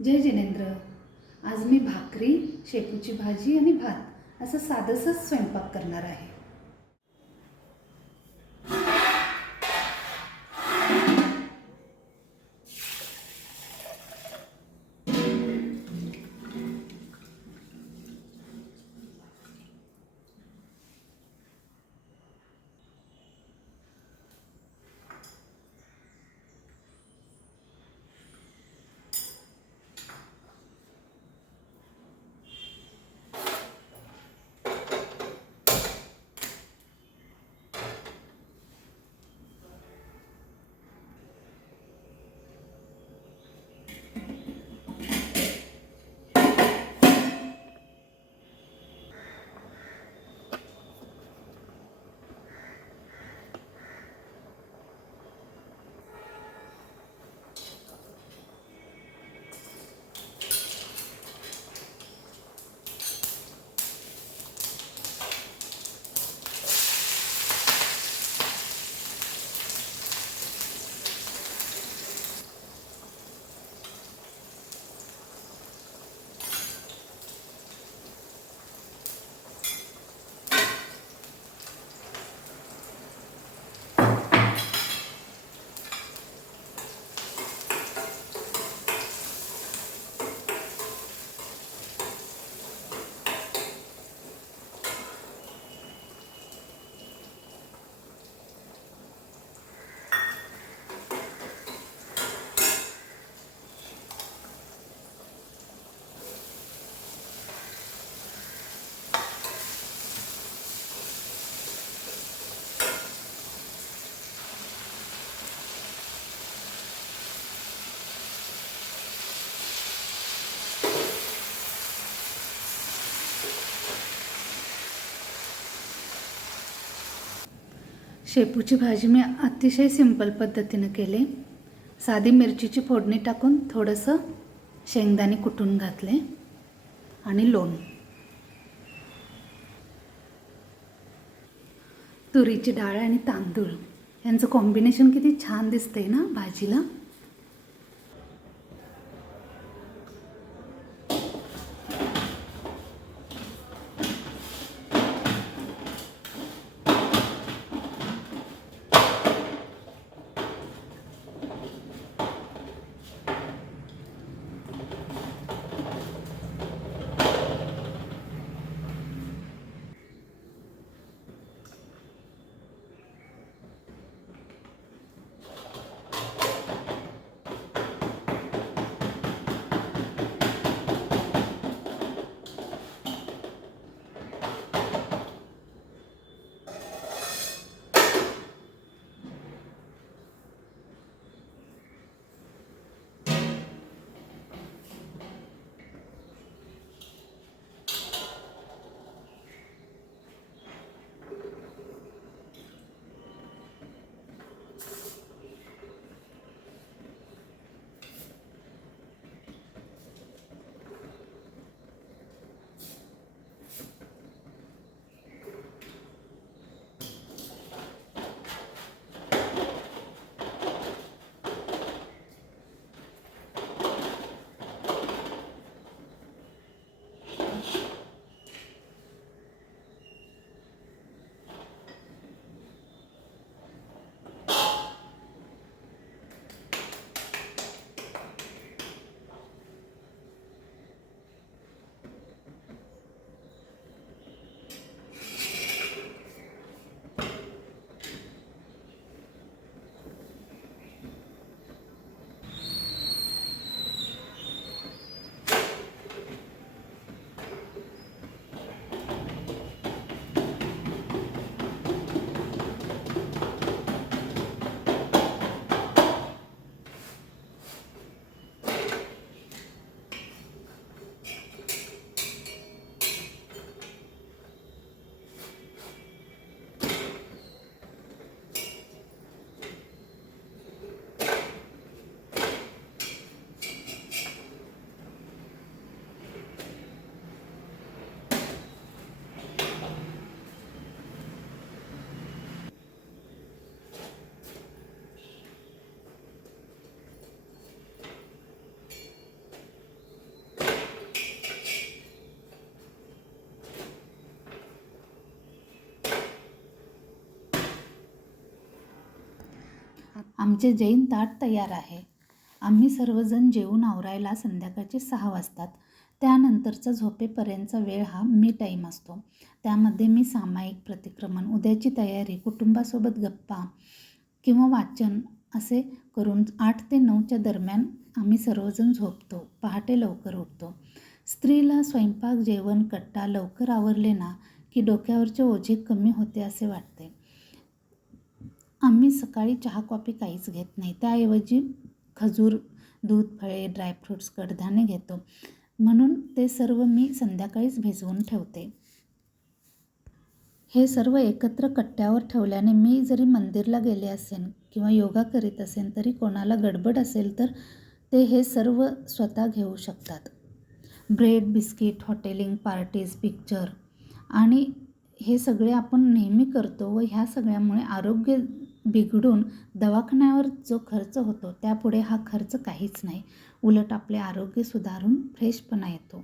जय जिनेंद्र. आज मी भाकरी, शेपूची भाजी आणि भात असं साधंसंच स्वयंपाक करणार आहे. शेपूची भाजी मी अतिशय सिंपल पद्धतीनं केली. साधी मिरचीची फोडणी टाकून थोडंसं शेंगदाणे कुटून घातले आणि लोण. तुरीची डाळ आणि तांदूळ यांचं कॉम्बिनेशन किती छान दिसतंय ना भाजीला. आमचे जैन ताट तयार आहे. आम्ही सर्वजण जेवून आवरायला संध्याकाळचे 6 वाजतात. त्यानंतरचा झोपेपर्यंतचा वेळ हा मी टाईम असतो. त्यामध्ये मी सामायिक प्रतिक्रमण, उद्याची तयारी, कुटुंबासोबत गप्पा किंवा वाचन असे करून 8 ते 9च्या दरम्यान आम्ही सर्वजण झोपतो. पहाटे लवकर उठतो. स्त्रीला स्वयंपाक, जेवण, कट्टा लवकर आवरले ना की डोक्यावरचे ओझे कमी होते असे वाटते. आम्ही सकाळी चहा कॉफी काहीच घेत नाही. त्याऐवजी खजूर, दूध, फळे, ड्रायफ्रूट्स, कडधान्ये घेतो. म्हणून ते सर्व मी संध्याकाळीच भिजवून ठेवते. हे सर्व एकत्र कट्ट्यावर ठेवल्याने मी जरी मंदिरला गेले असेन किंवा योगा करीत असेन तरी कोणाला गडबड असेल तर ते हे सर्व स्वतः घेऊ शकतात. Bread, biscuit, hotelling, parties, picture आणि हे सगळे आपण नेहमी करतो व ह्या सगळ्यामुळे आरोग्य बिघडून दवाखान्यावर जो खर्च होतो त्यापुढे हा खर्च काहीच नाही. उलट आपले आरोग्य सुधारून फ्रेशपणा येतो.